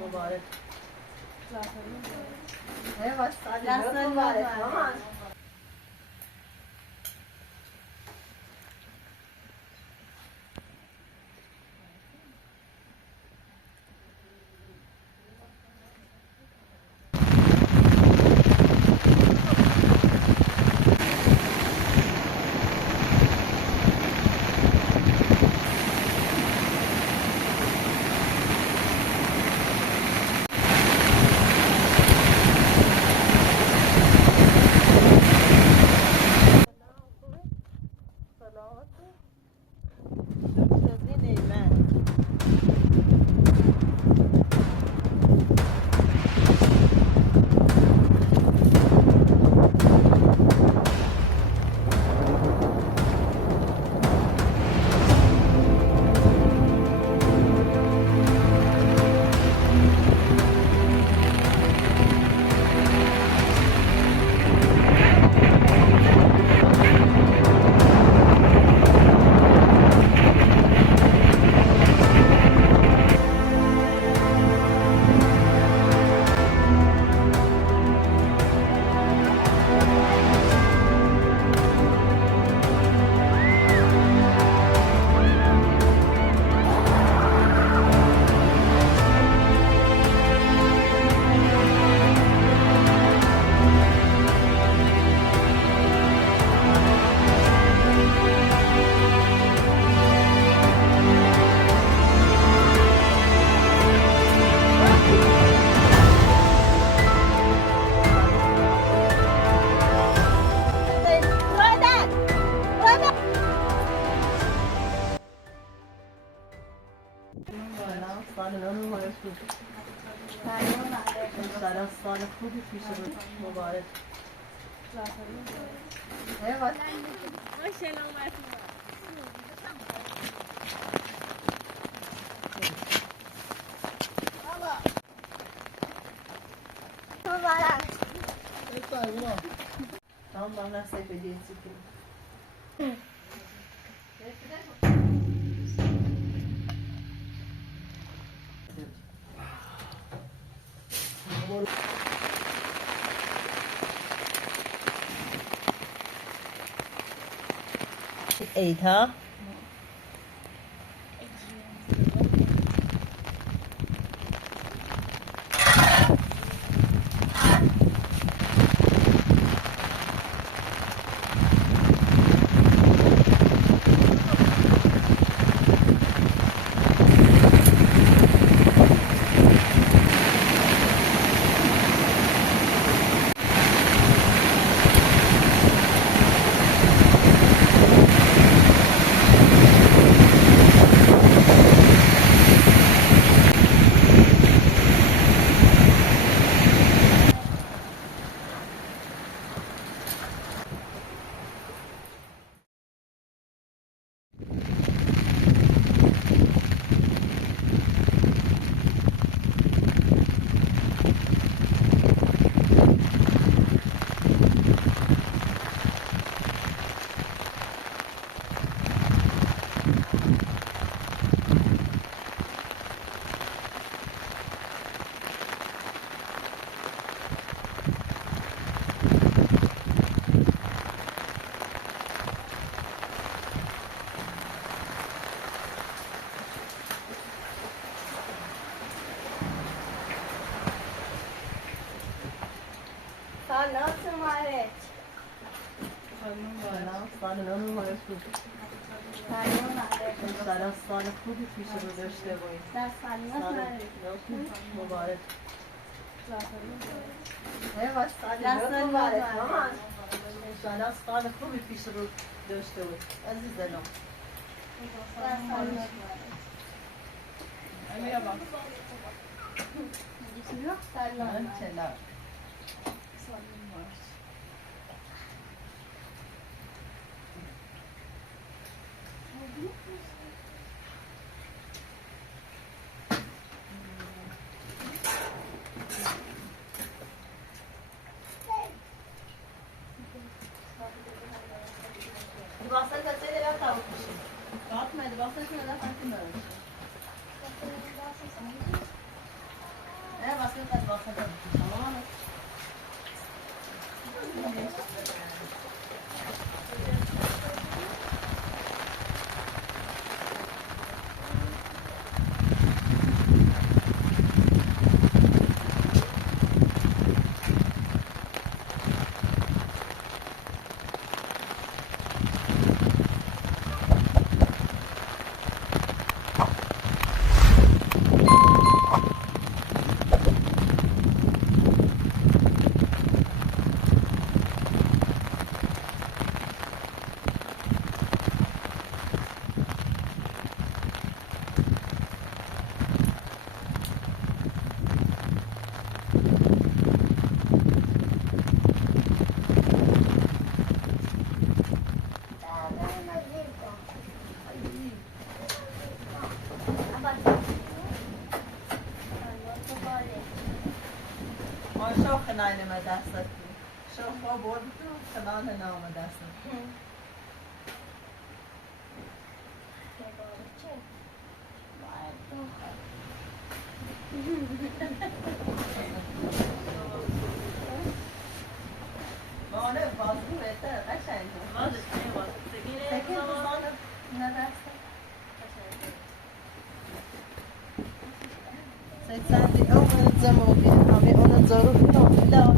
مبارک. ايوه سالم مبارك ماما. سلام سال خوبی پیش رو مبارک. ايوه سلامت مبارک. Tamam bana sayfa geçsin. عید ها سلام سال خوبی پیش رو داشته باشید. مبارک. ايوه سالم مبارك ماما. سلام سال خوبی پیش رو داشته باشید عزیزم. امیر بابا. سلام. سلام. Basar kaçıyla ben tavuk pişirdim. Atmaydı, basar şuna da farkında olmuş. شو خناينة مدرستي شو فو بورتو خنانة نام مدرستي ما أنا بازو بهتر قشنگ سکین بزانم مدرسه سيدي أول زموبي أبي أنا ظروف لا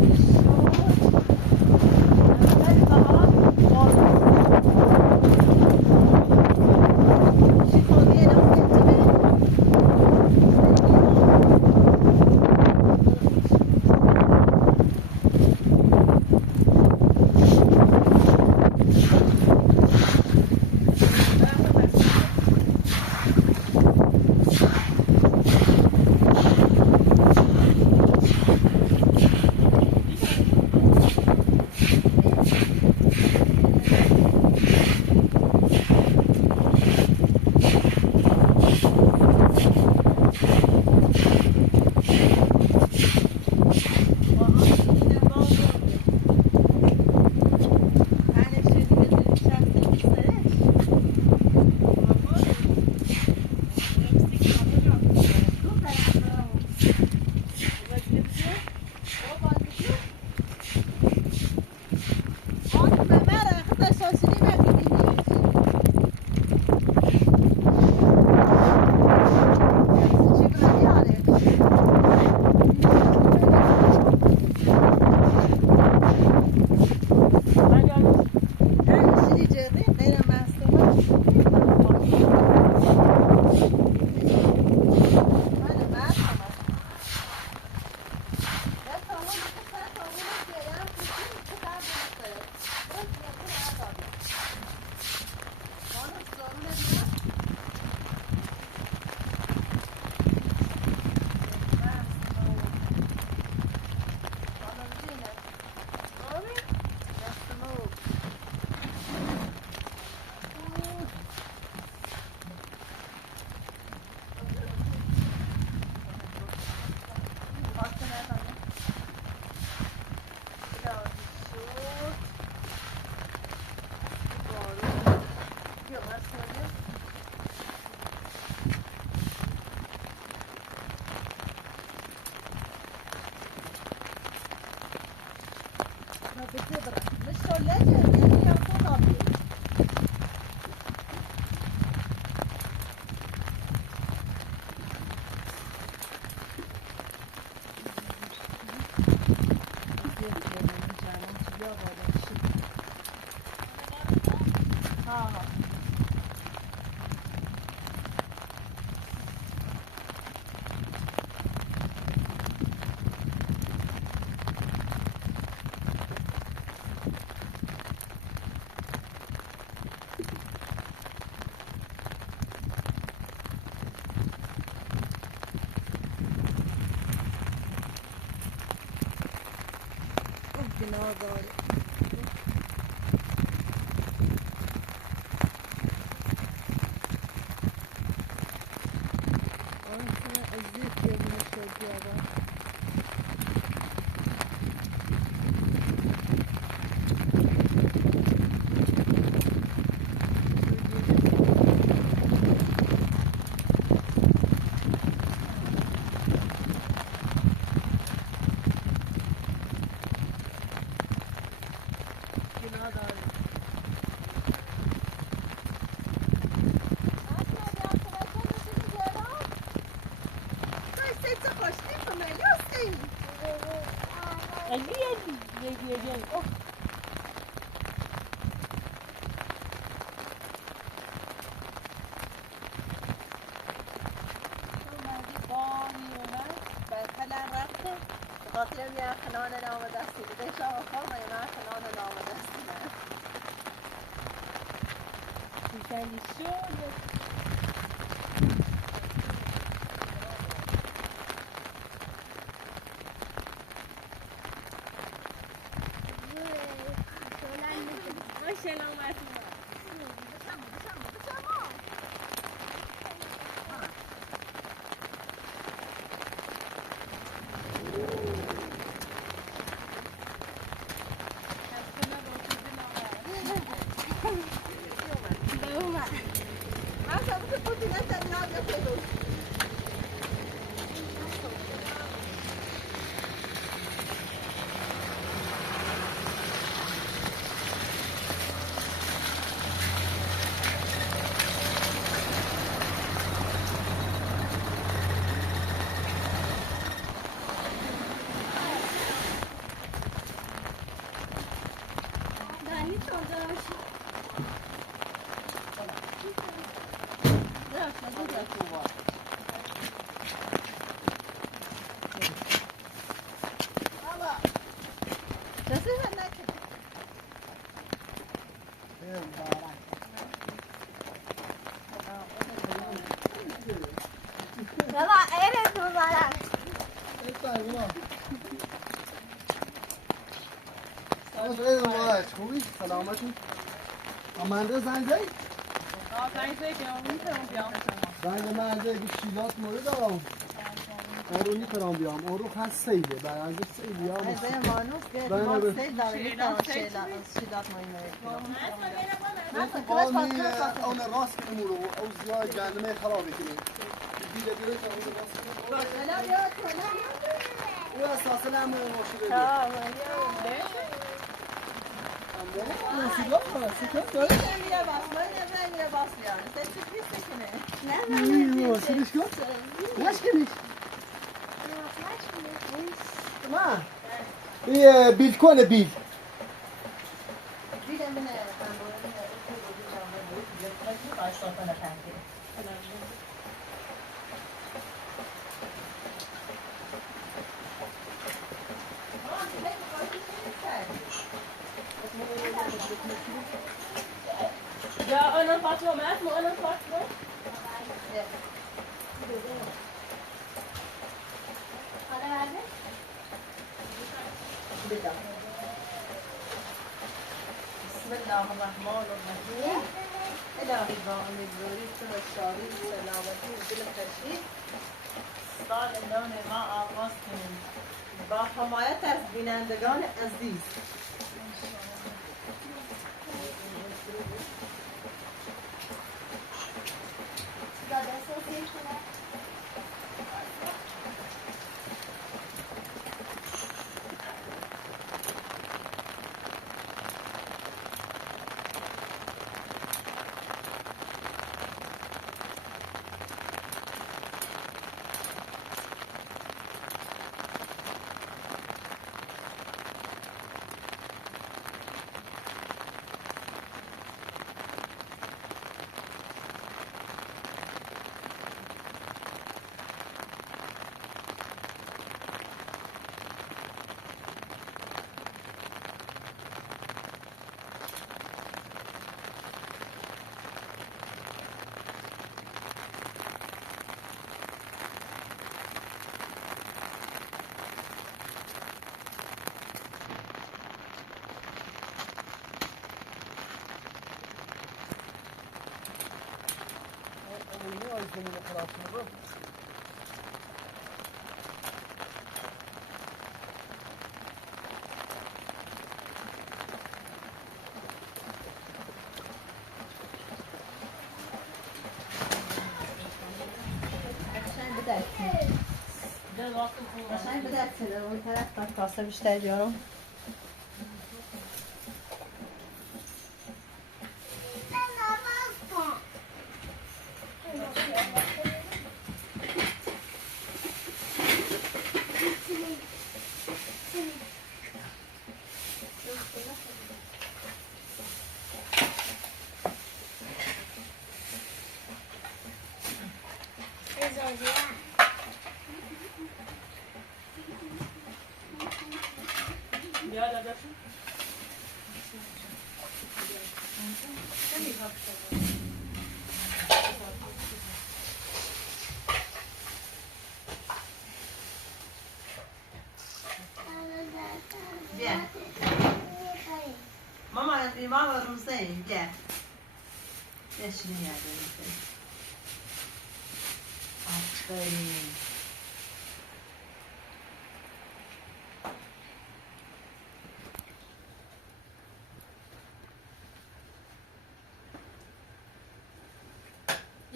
اینا سلام خوبی؟ سلامتی؟ آمنده زنگ زی؟ زنگ زی میتونم بیام زنگ من زی شیلات مورد دارم اون رو میتونم بیام اون رو خواست سیده برنده سیده ها زي مانوس قالت ما سيد دارم شيلات اون راست کنیم رو او زیاد جهنمه خرابه کنیم دیده دیده اون راست کنیم او اساسا هم مشکل دیگه بیل کنه بیل يا انا فاطمه معك مو انا فاطمه بسم الله الرحمن الرحیم الهی با امیدواری تو و شادی و سلامتی و دل خورشید سال نو ما آغاز کنیم با حمایت از بینندگان عزیز قشنگ به دست بده اون طرف من کاسه بیشتر بیارم يلا بشو بیا ماما ماما روزه بیا بشینی یاده آفرین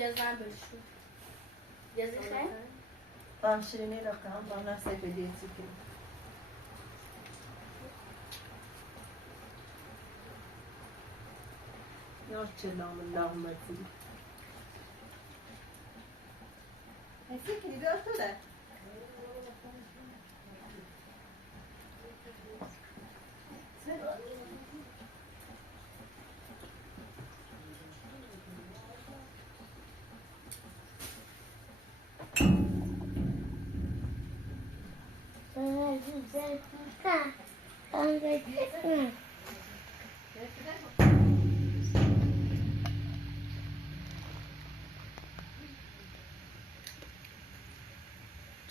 جزم بشو جزی خیلی بام شیرینی رو کنم بام نفسه بدیتی که یا چلام الله مزید هستی که دیدار تو ده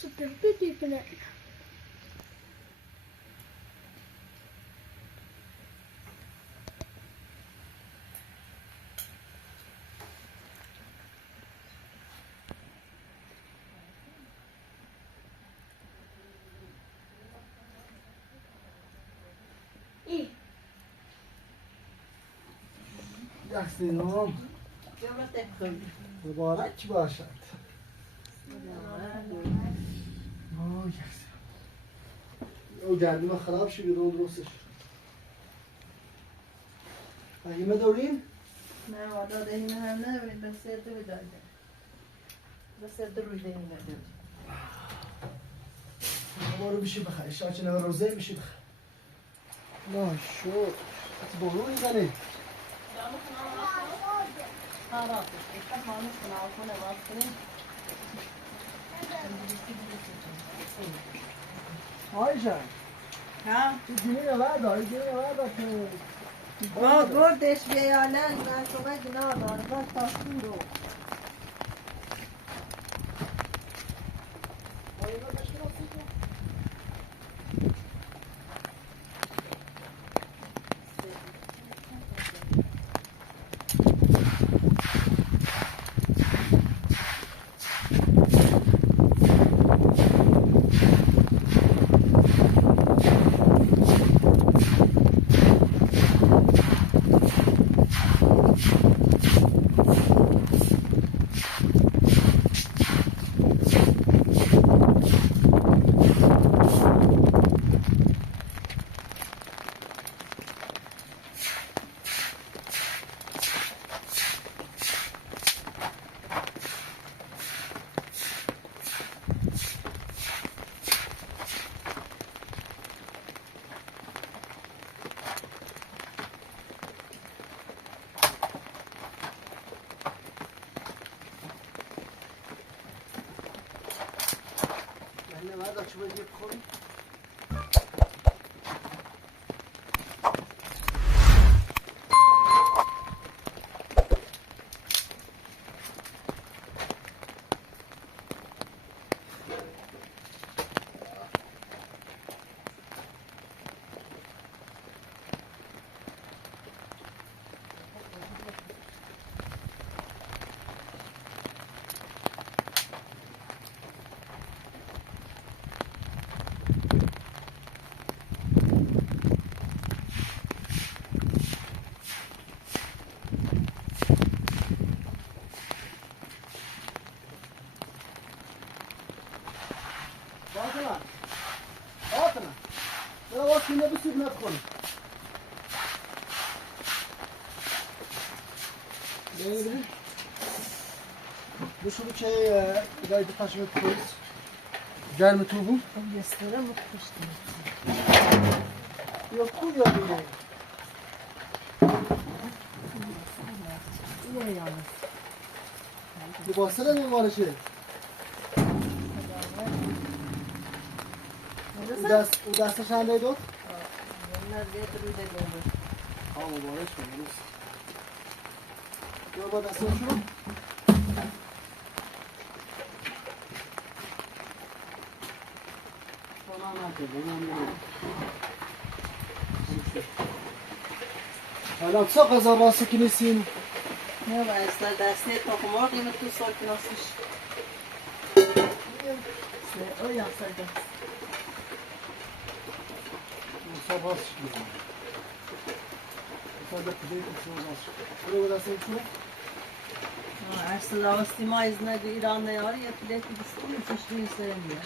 Super, super, super. یک سینام جمعت خیلی مبارک باشد آه یک سینام او گردیم خراب شد بیرون درستش فهیمه داریم؟ نه والا دهیم هم نبرید بس سرده بداده بس سرده روی دهیم ندارد ما رو بشه بخیر اشتاق چه نوه روزه میشه بخیر نه شو بارو میزنه خراب بشه اصلا مانوش کنه کنه باز کنیم آیشا ها؟ تو جنین وردار که با بردش بیالن و صبح گناه داره باز تاستون رو چه باید یک خوری؟ Yine bir sürmet konu. Beğenebilir. Bu şunu gayet taşımak koyuz. Gelme tuğbu. Yastıra mı kuştum? Yok bu ya böyle. İyi yalnız. Bu basına ne var şey? O dasta şandaydı o? Onlar getirir de olur. Ama bana hiç bilmiyoruz. Gör bana sen şunu. Tamam hadi bunu. حالا co غذا که نیستیم نه و اصلا دسته تاخمار قیمت تو سال کناسش او یا سال sabah çıkıyor. Sadece kuzey kısmı Buraya kadar sen şunu. Aslında Avusturya izninde İran'da yarı ya pileti bir çeşitli istemiyor.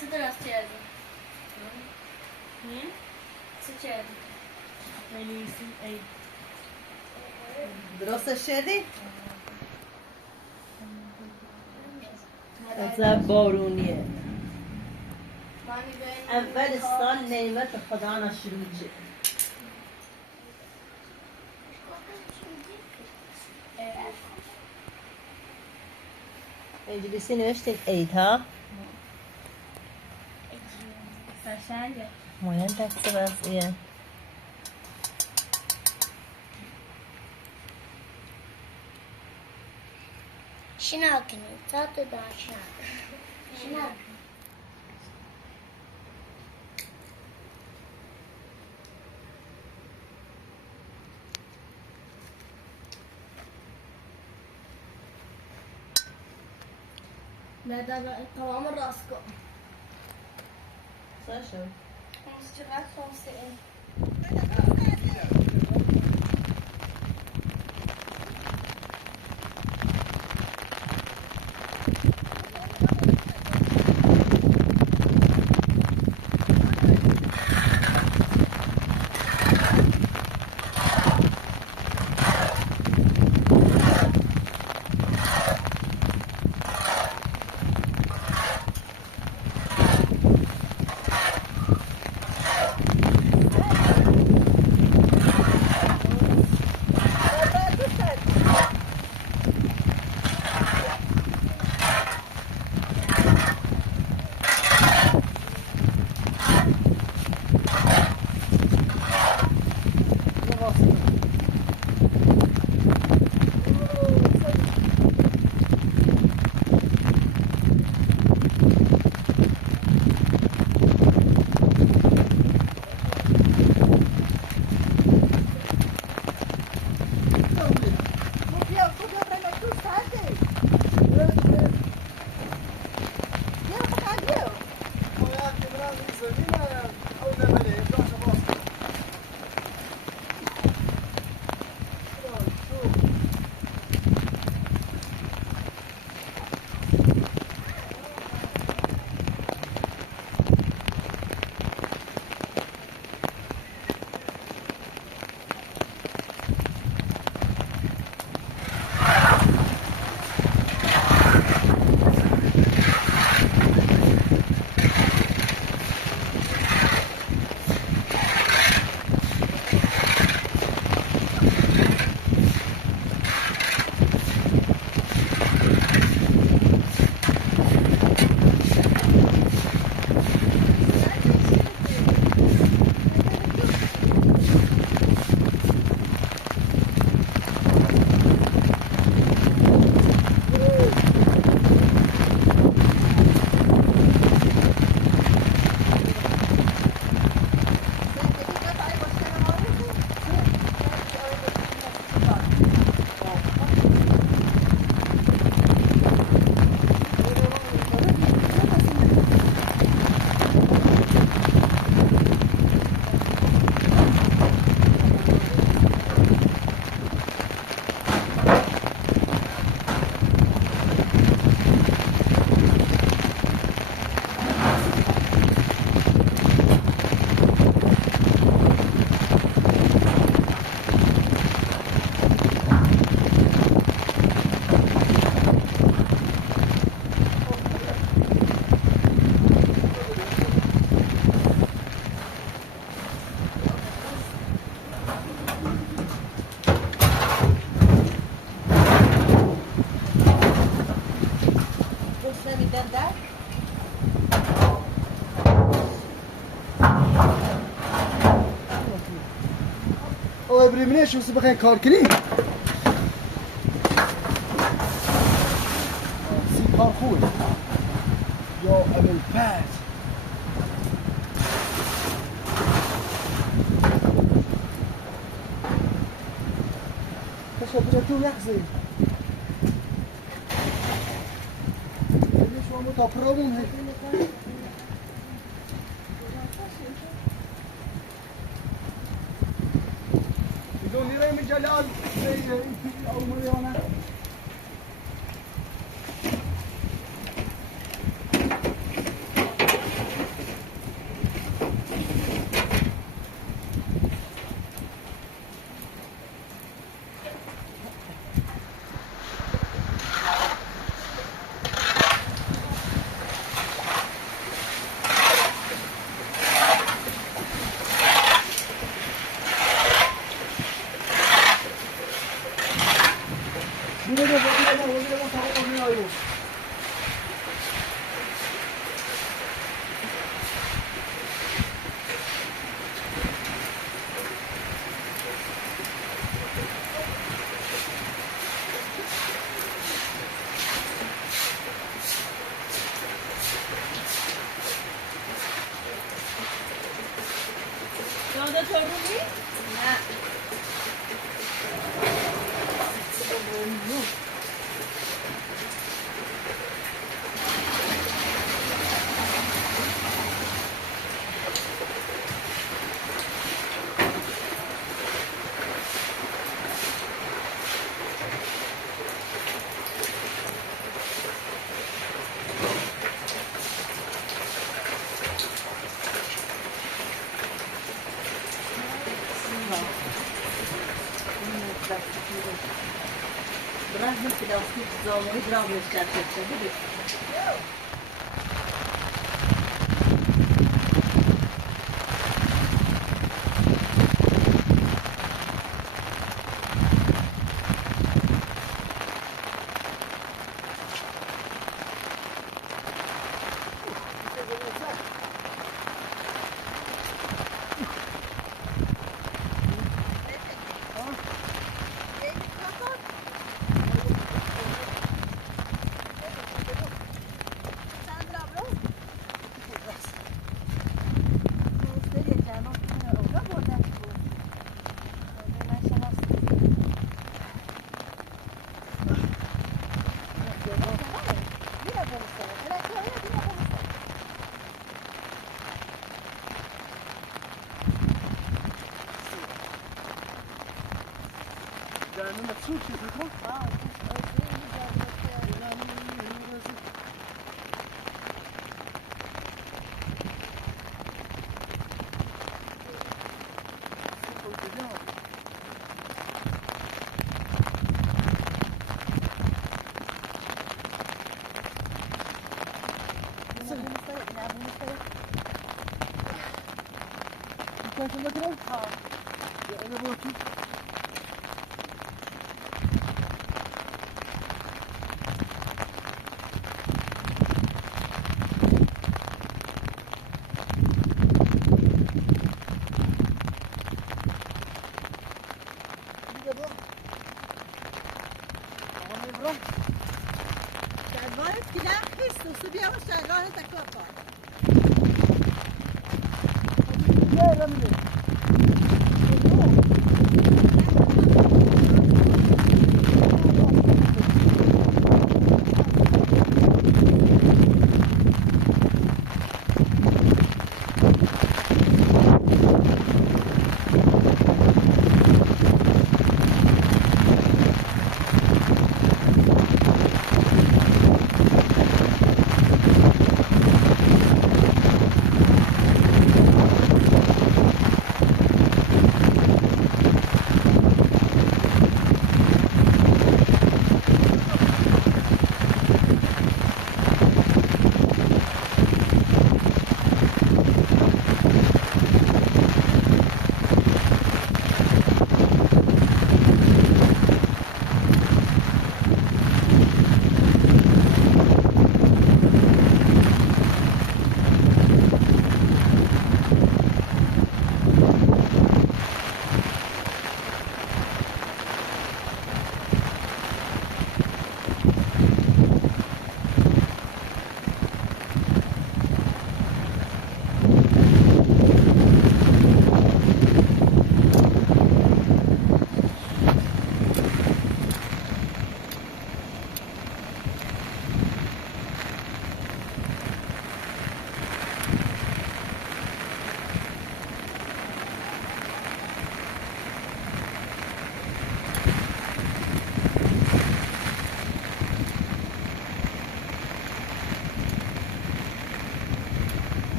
چه درست کردی؟ چه کردی؟ بنویسیم عید. درستش کردی؟ عذاب بارونیه. اول سال نعمت خدا نشروع شد. انگلیسی نوشتیم عید ها؟ قشنگه. مهم دست وضعیه. شنا کنید تا تو داشتن شنا لا ده تمام الرأس كله ساشا چقدر خمسه این بريمني شو سبخين كاركني سي كارخوي يا ابن الفاس ايش بدكم يحزن ليش هو متفرمون هيك من جلال زي او مريانه مانده تو رومی؟ نه برای پلاستیک زامنی برای مشکل شده جهنم مقصود شد بکن Kanske med kron? Ja. Ja, det var typ. شلوارت که نخیست و سو بیا و شلوارت تکار کن Ne ramile?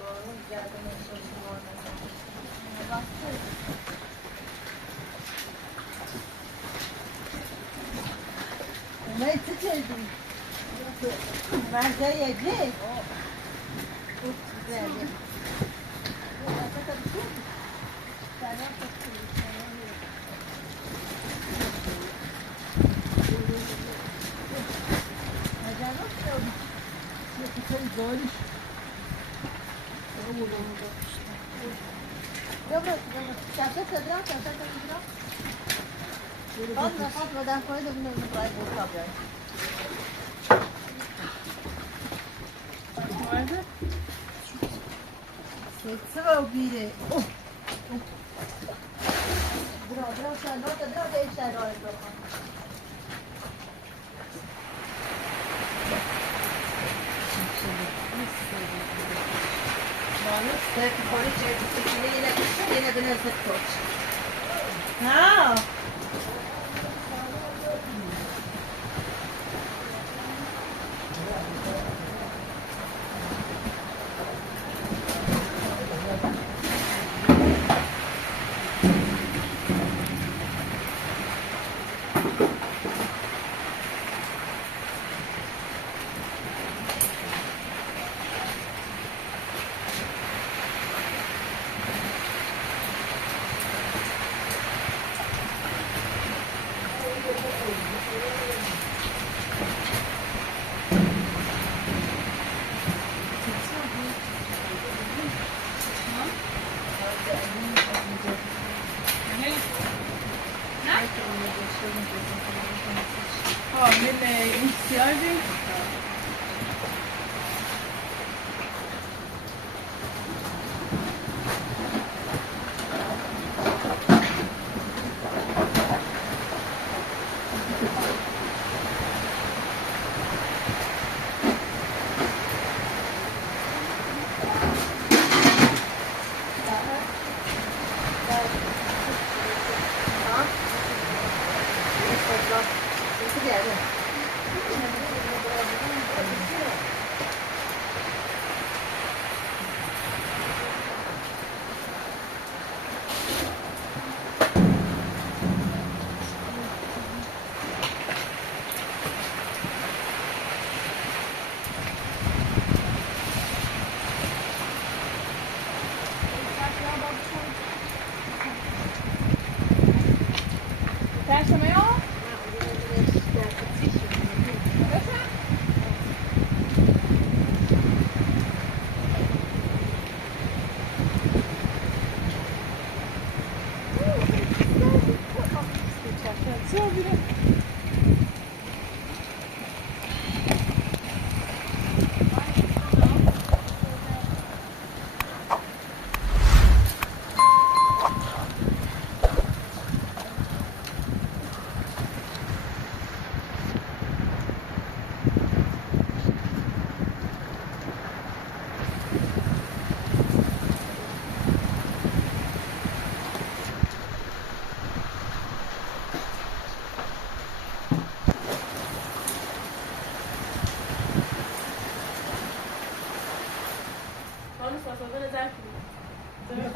بارون گردن شما نه چه چیزی؟ منطقه یکی؟ سبعة وبيرة برا شنطة برا ايش شرايط سيف خوري شيء تسكيني هنا بنزل كوتش ها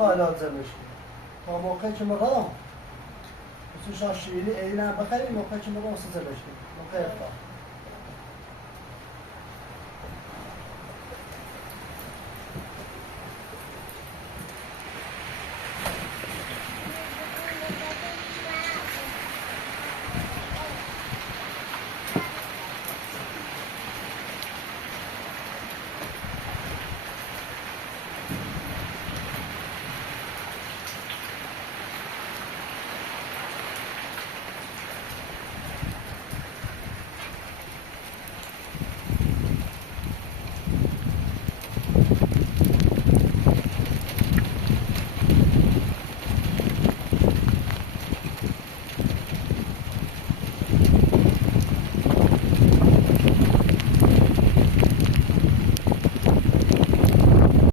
میخواه لازمش تا موقعی که ما رام بسیار شیرینی اینا هم بخریم موقعی که ما رام سزه بشکیم موقع افتا